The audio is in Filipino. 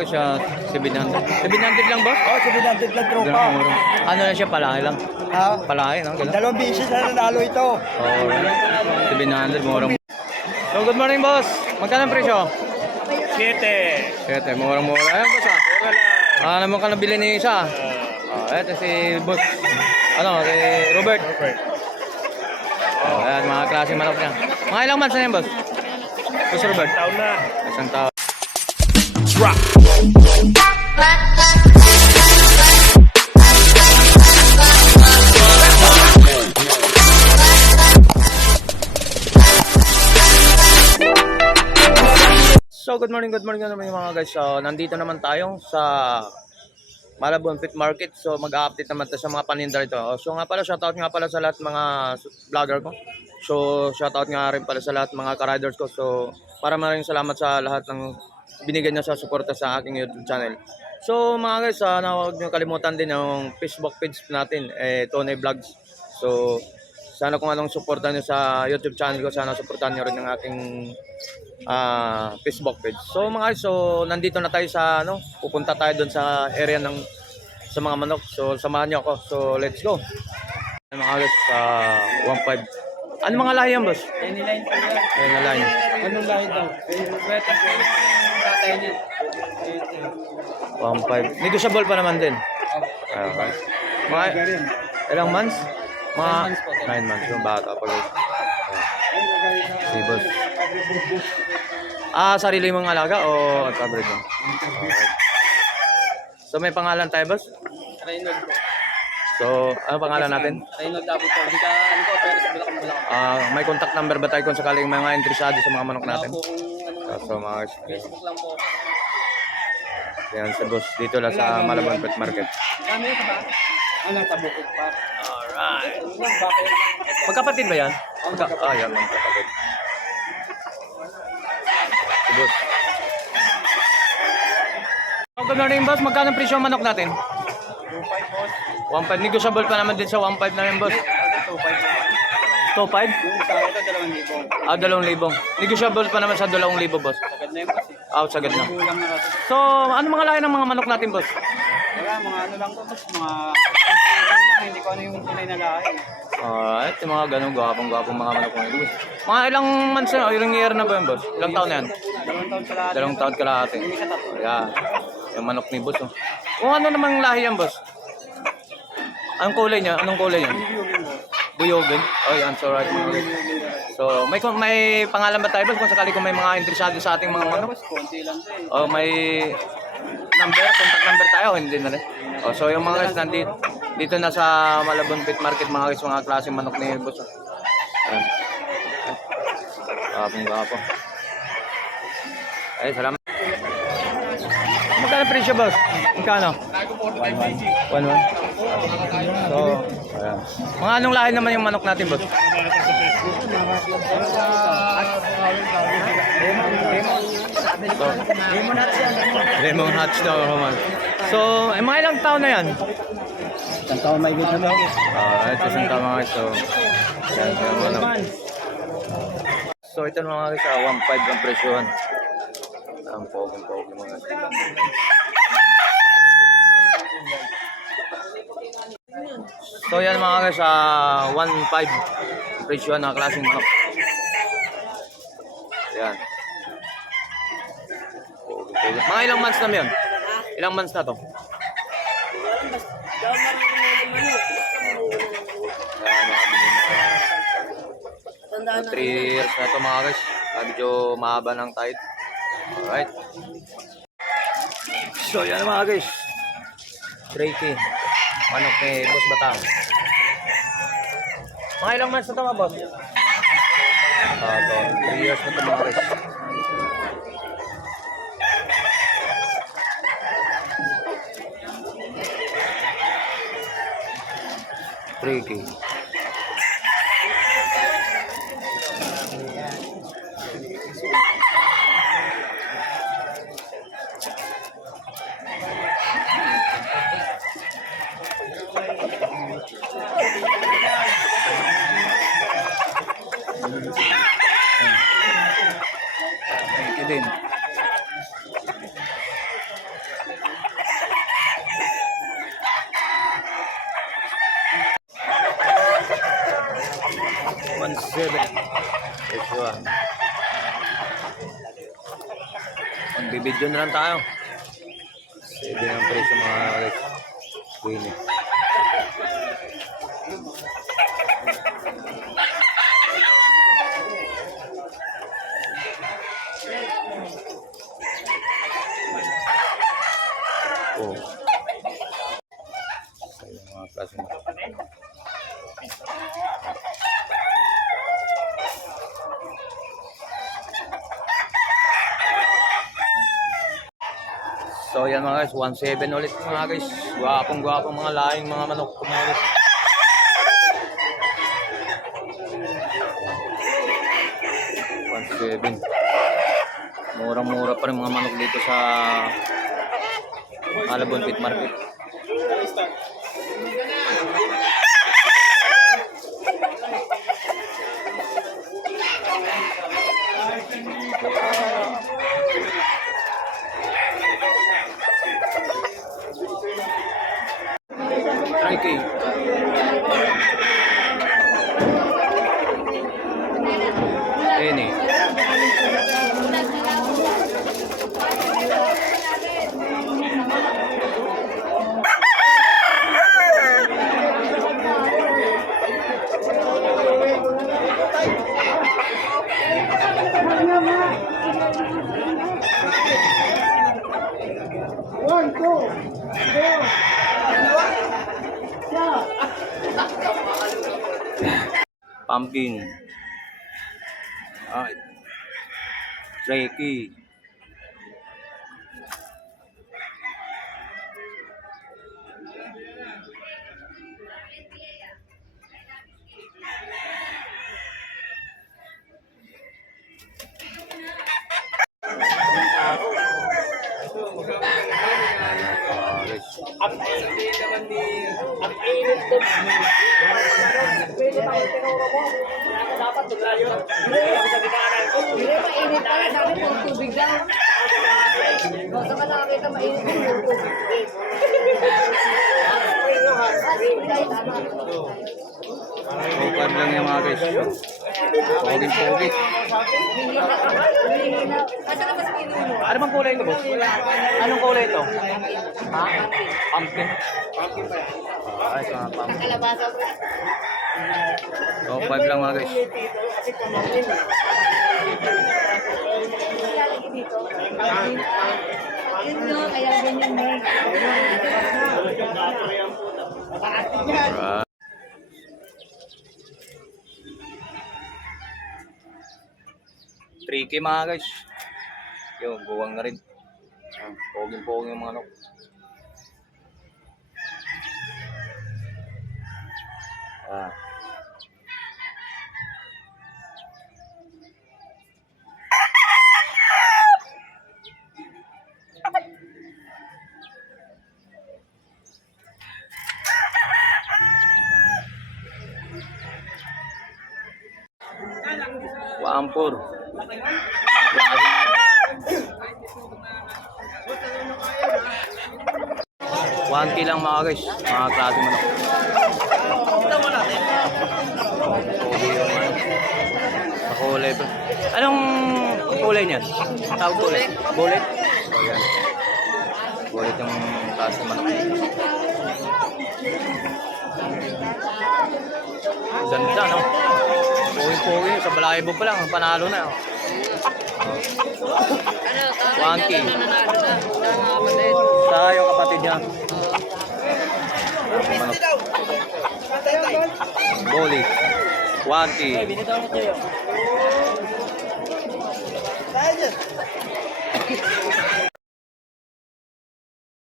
mga siya 700. 700 lang, boss? Oh, 700 lang tropa. Ano na siya, palaki lang. Ha? Palaki, no? Ganun. Dalawang bisis na nanalo ito. Oh, 700, murang. So, good morning, boss. Magkano ang presyo? 7, murang-mura. Ayan, boss, ah. Naman ka nabili ni isa. Eto si boss. Ano, si Robert. Ayan, mga klaseng manok niya. Mga ilang months na yan, boss? Boss Robert? Taon na. Isang taon. Drop. So, good morning naman yung mga guys. So, nandito naman tayo sa Malabon Pet Market. So, mag-update naman tayo sa mga paninda ito. So, nga pala, shoutout nga pala sa lahat mga vlogger ko. So, shoutout nga rin pala sa lahat mga ka-riders ko. So, maraming salamat sa lahat ng binigyan nyo sa suporta sa aking YouTube channel. So, mga guys, huwag nyo kalimutan din yung Facebook page natin, Tony Vlogs. So, sana kung anong suporta nyo sa YouTube channel ko, sana suportahan nyo rin ng aking Facebook page. So mga guys, so nandito na tayo sa pupunta tayo doon sa area ng sa mga manok. So samahan niyo ako. So let's go. Mga guys, 1.5. Ano mga lahi yan, boss? Any line po yan. Any line. Anong lahi daw? Better po yung tatay niya. 1.5. Negotiable pa naman din. Okay. Mga ilang months? Mga 9 months yung bata pa guys. Si boss. Sarili mong alaga o coverage mo? Okay. So may pangalan tayo, boss? Reynold po. So, ano pangalan natin? Reynold Dabo po. Hindi ka, pero sa Bulacan. May contact number ba tayo kung sakaling mga interesado sa mga manok natin? Ako kung So, mga Facebook lang po. yan sa boss dito lang sa Malabon Pet Market. Kami ka ba? Tabukog pa. Alright. Magkapatid ba yan? Yan, magkapatid. Si boss. Good morning, boss. Magkano ang presyo ang manok natin? 2.5 boss. 1.5. Negotiable pa naman din sa 1.5 na yan, boss. 2.5? Yung sa ito, 2,000. 2,000. Negotiable pa naman sa 2,000, boss. Sagad na yung boss eh. Sagad na. Kulang na kasi. So, ano mga lahi ng mga manok natin, boss? Wala, mga ano lang to boss. Mga hindi ko ano yung tunay na lahi. Alright, yung mga ganun, gwapong mga manok ng boss. Mga ilang months na, ilang year na ba yun, boss? Ilang taon na yan? 2 taon sa lahat. 2 taon kalahati. Hindi ka tatlo. Ayan, yung manok ni boss. Oh. Kung ano namang lahi yan, boss? Anong kulay niya? Buyogin. Oh, yan, so right. So, may pangalan ba tayo, boss? Kung sakali kung may mga interesado sa ating mga manok? Konti lang to eh. O may contact number tayo, hindi na rin. O, so yung mga guys dito na sa Malabon Pet Market, mga guys, mga klaseng manok ni boss. Ayan. Gapong-gapo. Ay, salamat. Magkano presyo, boss? Magkano? 1.1. So, ayan. Mga anong lahi naman yung manok natin, boss? Lemon Hatch daw, Roman. So, mga ilang taon na yan? Isang taon may git na daw. Ito isang taon mga guys. So, yan, so ito mga guys, 1.5 ang presyohan. Ang pogi mga guys. So yan mga guys, 1.5 presyohan ng klaseng manok. Yan. Mga ilang months na yun? Ilang months na to? 3 years na ito mga guys. Medyo mahaba ng tide. Alright. So yan mga guys. 3K. Manok ni Boss Batang. Mga ilang months na ito mga boss? 3 years na ito mga guys. $3K. Thank you din. Magbibidyo na lang tayo. Sige ang presyo mga guys. Queenie. Oh. Ayun mga klase mo. So yan mga guys, 1.7 ulit mga guys. Gwapong mga laing mga manok mga guys. Murang-mura pa rin mga manok dito sa Malabon Pit Market. Trikey. Ini. Pumpkin. Ay. Trikey. Hindi, mainit pala. Sabi mo, tubig daw. Basta ka nakakita mainit yung tubig. Open lang yung mga guys. Pogi. Asa ka ba sa kinulo? Ano bang kulay ito, boss? Anong kulay ito? Ha? Pumpkin. Ay, sa pumpkin. Kalabasa ko. Open lang mga guys. Lalagi dito. Yun no, kaya ganyan na. Right. Tricky mga guys. Yung buwang na rin. Poging-poging yung mga manok. Ah. Wampur. 1K lang mga guys, mga klase manok. Pogi yung ano. Kulay pa. Anong kulay niyan? Tawag kulay? Bullet? O yan. Bullet yung klase manok. Ganda no? Pogi-pogi, sa balahibo pa lang, panalo na. 1K. Sa yung kapatid niya. Bullet. 1K.